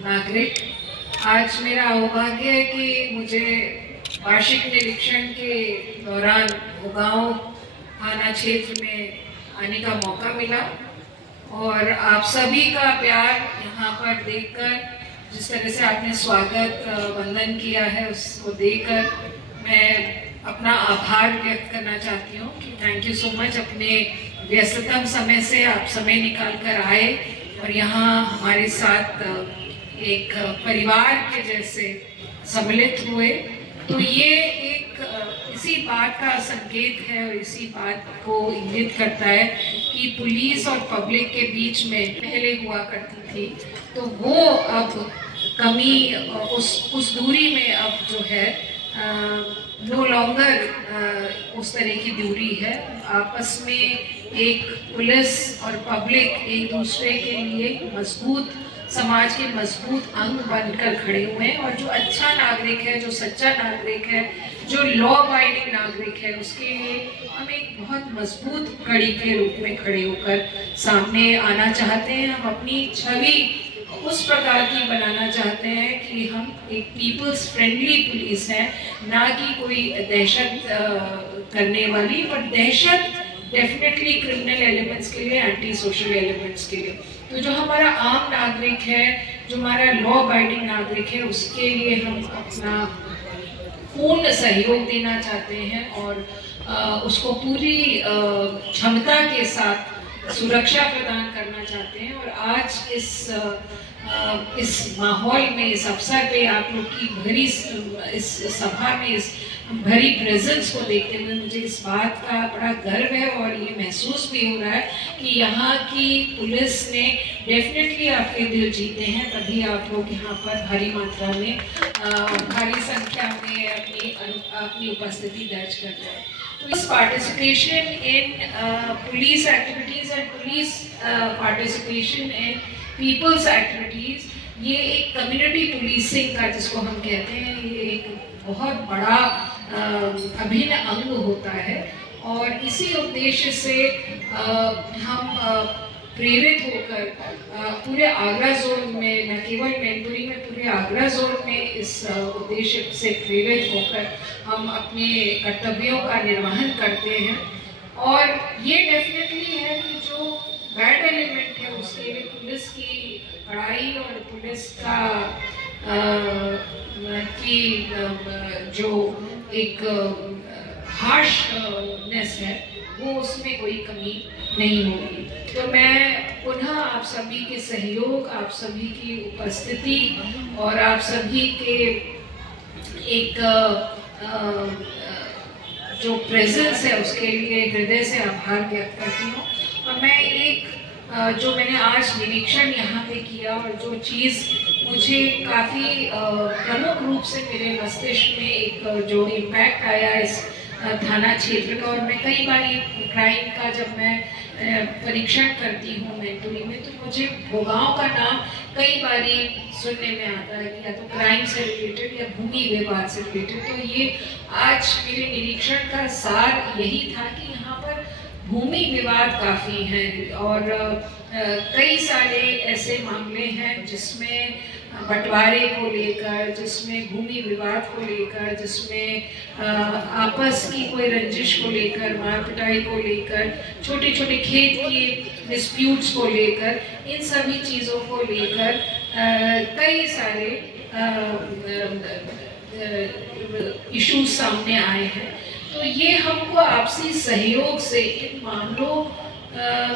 नागरिक, आज मेरा सौभाग्य है कि मुझे वार्षिक निरीक्षण के दौरान उगांव थाना क्षेत्र में आने का मौका मिला और आप सभी का प्यार यहाँ पर देखकर, जिस तरह से आपने स्वागत वंदन किया है, उसको देखकर मैं अपना आभार व्यक्त करना चाहती हूँ कि थैंक यू सो मच। अपने व्यस्ततम समय से आप समय निकाल कर आए और यहाँ हमारे साथ एक परिवार के जैसे सम्मिलित हुए। तो ये एक इसी बात का संकेत है और इसी बात को इंगित करता है कि पुलिस और पब्लिक के बीच में पहले हुआ करती थी, तो वो अब कमी उस दूरी में अब जो है नो लॉन्गर उस तरह की दूरी है। आपस में एक पुलिस और पब्लिक एक दूसरे के लिए मजबूत समाज के मजबूत अंग बनकर खड़े हुए हैं और जो अच्छा नागरिक है, जो सच्चा नागरिक है, जो लॉ अबाइडिंग नागरिक है, उसके लिए हम एक बहुत मजबूत कड़ी के रूप में खड़े होकर सामने आना चाहते हैं। हम अपनी छवि उस प्रकार की बनाना चाहते हैं कि हम एक पीपल्स फ्रेंडली पुलिस हैं, ना कि कोई दहशत करने वाली, पर दहशत डेफिनेटली क्रिमिनल एलिमेंट्स के लिए, एंटी सोशल एलिमेंट्स के लिए। तो जो हमारा आम नागरिक है, जो हमारा लॉ अबाइडिंग नागरिक है, उसके लिए हम अपना पूर्ण सहयोग देना चाहते हैं और उसको पूरी क्षमता के साथ सुरक्षा प्रदान करना चाहते हैं। और आज इस माहौल में, इस अवसर पे आप लोग की भरी इस सभा में इस भरी प्रेजेंस को देखते हुए मुझे इस बात का बड़ा गर्व है और ये महसूस भी हो रहा है कि यहाँ की पुलिस ने डेफिनेटली आपके दिल जीते हैं, तभी आप लोग यहाँ पर भारी मात्रा में भारी संख्या में अपनी उपस्थिति दर्ज कर रहे हैं। तो इस participation in police activities and police participation in people's activities, ये एक कम्युनिटी पुलिसिंग का, जिसको हम कहते हैं, ये एक बहुत बड़ा अभिन्न अंग होता है। और इसी उद्देश्य से हम प्रेरित होकर पूरे आगरा जोन में, न केवल मैनपुरी में, पूरे आगरा जोन में इस उद्देश्य से प्रेरित होकर हम अपने कर्तव्यों का निर्वहन करते हैं। और ये डेफिनेटली है कि जो बैड एलिमेंट है उसके लिए पुलिस की कड़ाई और पुलिस का की जो एक हार्शनेस है, वो उसमें कोई कमी नहीं होगी। तो मैं पुनः आप सभी के सहयोग, आप सभी की उपस्थिति और आप सभी के एक जो प्रेजेंस है उसके लिए हृदय से आभार व्यक्त करती हूँ। और मैं एक जो मैंने आज निरीक्षण यहाँ पे किया और जो चीज़ मुझे काफ़ी प्रमुख रूप से मेरे मस्तिष्क में एक जो इम्पैक्ट आया इस थाना क्षेत्र का, और मैं कई बार क्राइम का जब मैं परीक्षण करती हूँ मैनपुरी में, तो मुझे भोगांव का नाम कई बार सुनने में आता है कि या तो क्राइम से रिलेटेड या भूमि विवाद से रिलेटेड। तो ये आज मेरे निरीक्षण का सार यही था कि यहाँ पर भूमि विवाद काफ़ी हैं और कई सारे ऐसे मामले हैं जिसमें बंटवारे को लेकर, जिसमें भूमि विवाद को लेकर, जिसमें आपस की कोई रंजिश को लेकर, मार पिटाई को लेकर, छोटे छोटे खेत की डिस्प्यूट्स को लेकर, इन सभी चीज़ों को लेकर कई सारे इश्यूज सामने आए हैं। तो ये हमको आपसी सहयोग से इन मामलों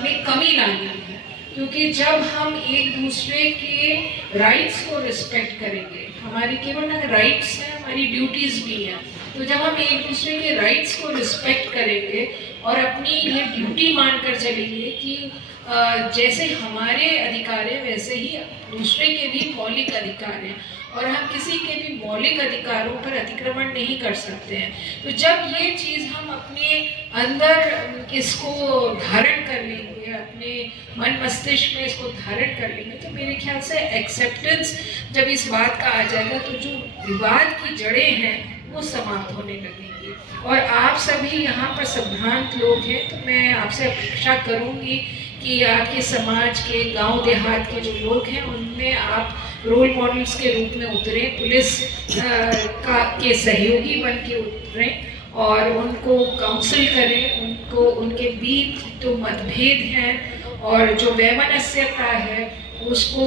में कमी लानी है, क्योंकि जब हम एक दूसरे के राइट्स को रिस्पेक्ट करेंगे, हमारी केवल राइट्स हैं, हमारी ड्यूटीज भी हैं, तो जब हम एक दूसरे के राइट्स को रिस्पेक्ट करेंगे और अपनी ये ड्यूटी मानकर चलेंगे कि जैसे हमारे अधिकार है वैसे ही दूसरे के भी मौलिक अधिकार हैं और हम किसी के भी मौलिक अधिकारों पर अतिक्रमण नहीं कर सकते हैं। तो जब ये चीज़ हम अपने अंदर इसको धारण कर लेंगे, अपने मन मस्तिष्क में इसको धारण कर लेंगे, तो मेरे ख्याल से एक्सेप्टेंस जब इस बात का आ जाएगा तो जो विवाद की जड़ें हैं वो समाप्त होने लगेंगी। और आप सभी यहाँ पर संभ्रांत लोग हैं, तो मैं आपसे अपेक्षा करूँगी कि आपके समाज के, गांव देहात के जो लोग हैं, उनमें आप रोल मॉडल्स के रूप में उतरे, पुलिस के सहयोगी बन के उतरे और उनको काउंसिल करें, उनको उनके बीच जो मतभेद हैं और जो वैमनस्यता है उसको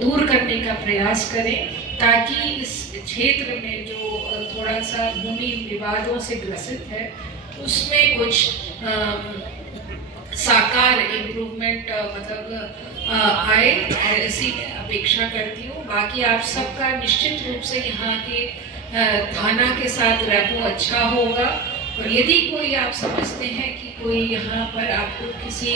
दूर करने का प्रयास करें, ताकि इस क्षेत्र में जो थोड़ा सा भूमि विवादों से ग्रसित है उसमें कुछ साकार इम्प्रूवमेंट आए, ऐसी अपेक्षा करती हूँ। बाकी आप सबका निश्चित रूप से यहाँ के थाना के साथ रेपो अच्छा होगा, और यदि कोई आप समझते हैं कि कोई यहाँ पर आपको किसी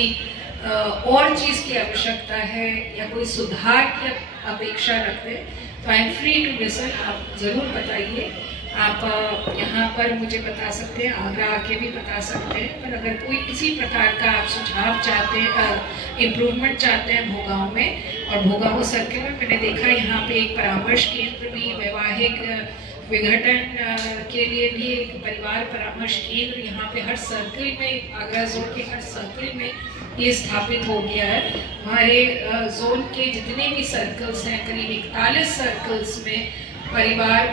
और चीज़ की आवश्यकता है या कोई सुधार की अपेक्षा रखते हैं तो I am free to listen, आप ज़रूर बताइए। आप यहाँ पर मुझे बता सकते हैं, आगरा आके भी बता सकते हैं, पर अगर कोई किसी प्रकार का आप सुझाव चाहते हैं, इम्प्रूवमेंट चाहते हैं भोगांव में और भोगांव सर्किल में, मैंने देखा यहाँ पे एक परामर्श केंद्र भी, वैवाहिक विघटन के लिए भी एक परिवार परामर्श केंद्र यहाँ पे हर सर्किल में, आगरा जोन के हर सर्किल में ये स्थापित हो गया है। हमारे जोन के जितने भी सर्कल्स हैं, करीब 41 सर्कल्स में परिवार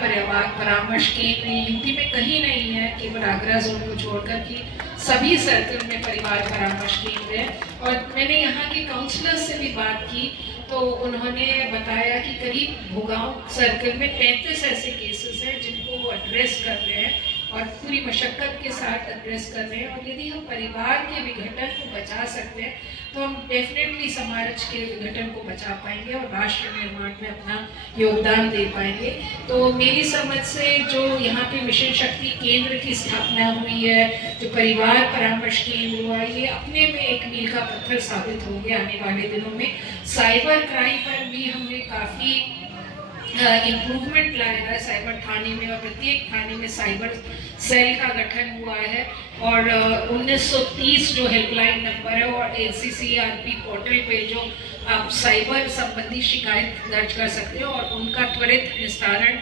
परामर्श केंद्र यूपी में कहीं नहीं है, केवल आगरा जोन को छोड़कर कि सभी सर्कल में परिवार परामर्श केंद्र है। और मैंने यहाँ के काउंसलर्स से भी बात की तो उन्होंने बताया कि करीब भोगांव सर्कल में 35 ऐसे केसेस हैं जिनको वो एड्रेस कर रहे हैं और पूरी मशक्कत के साथ एड्रेस कर रहे हैं। और यदि हम परिवार के विघटन को बचा सकते हैं तो हम डेफिनेटली समाज के विघटन को बचा पाएंगे और राष्ट्र निर्माण में अपना योगदान दे पाएंगे। तो मेरी समझ से जो यहाँ पे मिशन शक्ति केंद्र की स्थापना हुई है, जो परिवार परामर्श केंद्र हुआ, ये अपने में एक मील का पत्थर साबित होंगे आने वाले दिनों में। साइबर क्राइम पर भी हमने काफ़ी इम्प्रूवमेंट लाया है साइबर थाने में, और प्रत्येक थाने में साइबर सेल का गठन हुआ है और 1930 जो हेल्पलाइन नंबर है और NCCRP पोर्टल पे जो आप साइबर संबंधी शिकायत दर्ज कर सकते हो और उनका त्वरित निस्तारण